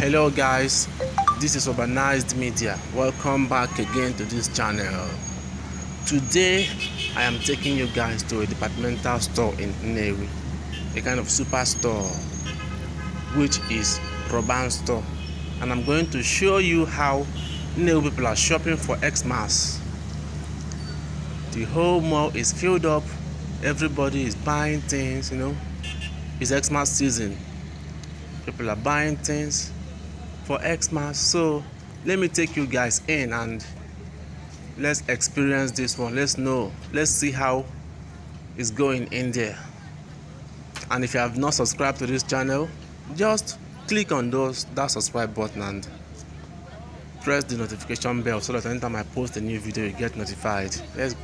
Hello guys, this is Urbanized Media. Welcome back again to this channel. Today I am taking you guys to a departmental store in Nnewi, a kind of superstore, which is Roban store, and I'm going to show you how Nnewi people are shopping for Xmas. The whole mall is filled up, everybody is buying things, it's Xmas season. People are buying things for Xmas, so let me take you guys in and let's experience this one. Let's see how it's going in there. And if you have not subscribed to this channel, just click on that subscribe button and press the notification bell so that anytime I post a new video you get notified. Let's